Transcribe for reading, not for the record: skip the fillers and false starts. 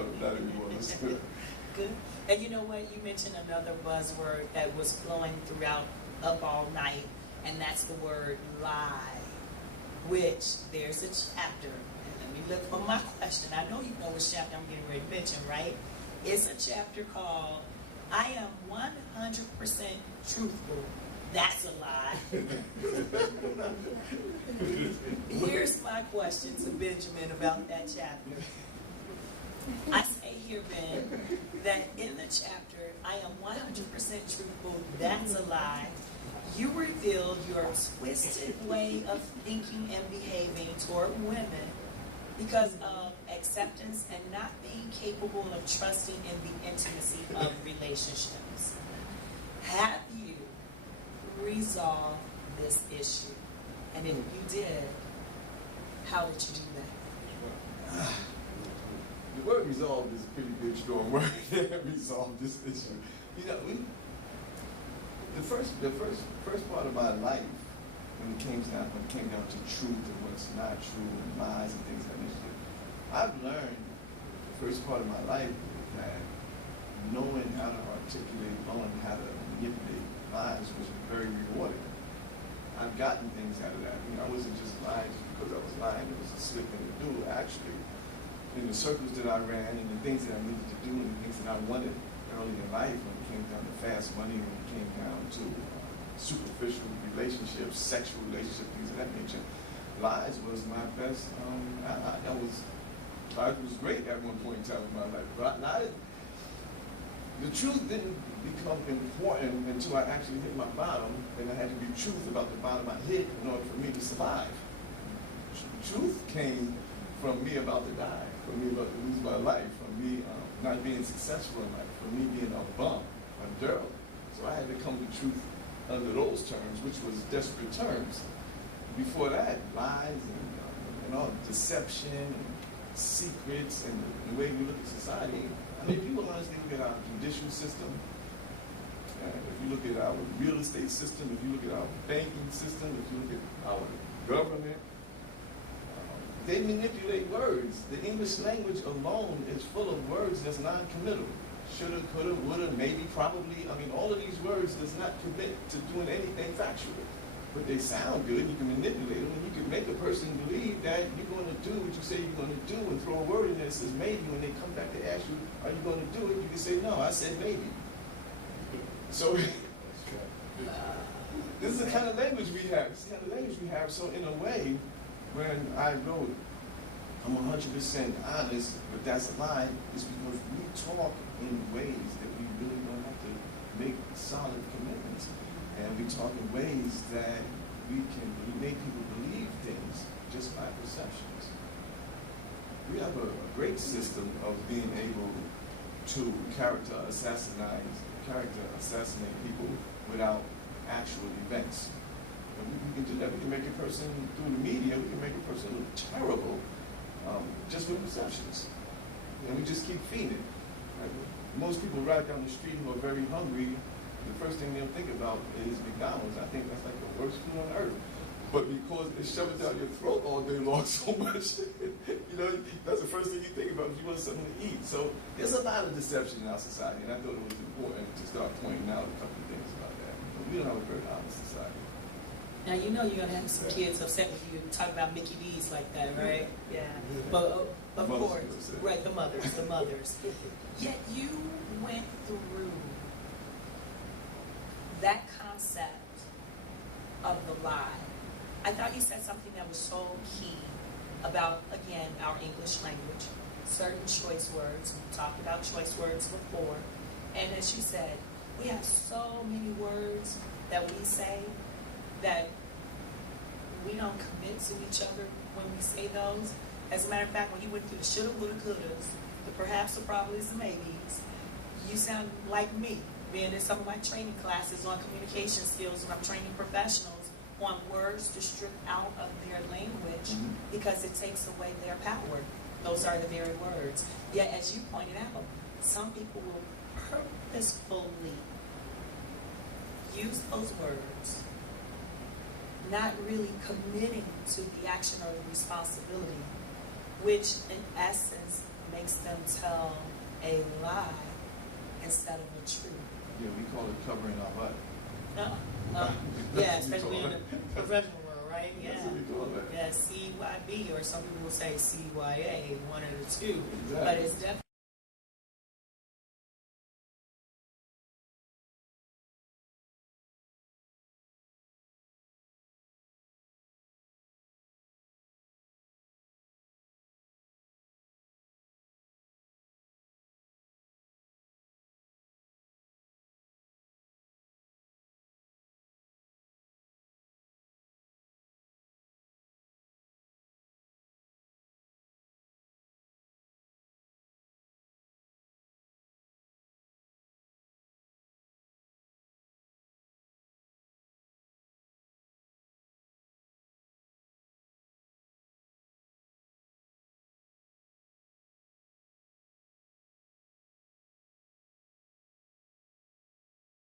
not anymore. Good. And you know what? You mentioned another buzzword that was flowing throughout Up All Night, and that's the word lie, which there's a chapter. And let me look for my question. I know you know which chapter I'm getting ready to mention, right? It's a chapter called I Am 100% Truthful. That's a lie. Here's my question to Benjamin about that chapter. I say here, Ben, that in the chapter, I am 100% truthful, that's a lie. You revealed your twisted way of thinking and behaving toward women because of acceptance and not being capable of trusting in the intimacy of relationships. Have you resolved this issue? And if you did, how did you do that? The word resolved is a pretty good strong word. Resolve this issue. You know, the first part of my life, when it came down to truth and what's not true and lies and things like this, I've learned the first part of my life that knowing how to articulate, knowing how to manipulate lies was very rewarding. I've gotten things out of that. You know, I wasn't just lying just because I was lying. It was a slick thing to do, actually. In the circles that I ran and the things that I needed to do and the things that I wanted early in life, when it came down to fast money, when it came down to superficial relationships, sexual relationships, things of that nature, lies was my best. Lies was great at one point in time in my life, but the truth didn't become important until I actually hit my bottom, and I had to be truth about the bottom I hit in order for me to survive. Truth came from me about to die, from me about to lose my life, from me not being successful in life, from me being a bum, a derelict. So I had to come to truth under those terms, which was desperate terms. Before that, lies and all deception and secrets and the way we look at society. I mean, people honestly look at our judicial system, if you look at our real estate system, if you look at our banking system, if you look at our government, they manipulate words. The English language alone is full of words that's non-committal. Shoulda, coulda, woulda, maybe, probably. I mean, all of these words does not commit to doing anything factual. But they sound good, you can manipulate them, and you can make a person believe that you're going to do what you say you're going to do and throw a word in there that says maybe. When they come back to ask you, are you going to do it? You can say, no, I said maybe. So, this is the kind of language we have. So in a way, when I wrote, I'm 100% honest, but that's a lie, is because we talk in ways that we really don't have to make solid commitments. And we talk in ways that we make people believe things just by perceptions. We have a great system of being able to character assassinate people without actual events. And we can do that. We can make a person, through the media, we can make a person look terrible just with perceptions. And we just keep feeding it. Right? Most people ride down the street who are very hungry, the first thing they'll think about is McDonald's. I think that's like the worst food on earth. But because they shove it down your throat all day long so much, you know, that's the first thing you think about if you want something to eat. So there's a lot of deception in our society, and I thought it was important to start pointing out a couple of things about that. But we don't have a very honest society. Now, you know you're going to have some kids upset with you talk about Mickey D's like that, right? Yeah. But of course, right, the mothers. Yet you went through that concept of the lie. I thought you said something that was so key about, again, our English language, certain choice words. We talked about choice words before. And as you said, we have so many words that we say that we don't commit to each other when we say those. As a matter of fact, when you went through the shoulda, woulda, couldas, the perhaps, the probablys, the maybes, you sound like me, being in some of my training classes on communication skills, and I'm training professionals on words to strip out of their language because it takes away their power. Those are the very words. Yet, as you pointed out, some people will purposefully use those words, not really committing to the action or the responsibility, which in essence makes them tell a lie instead of a truth. Yeah, we call it covering our butt. Yeah, especially in the professional world, right? Yeah. That's what we call it. Yeah, CYB, or some people will say CYA, one of the two. Exactly. But it's definitely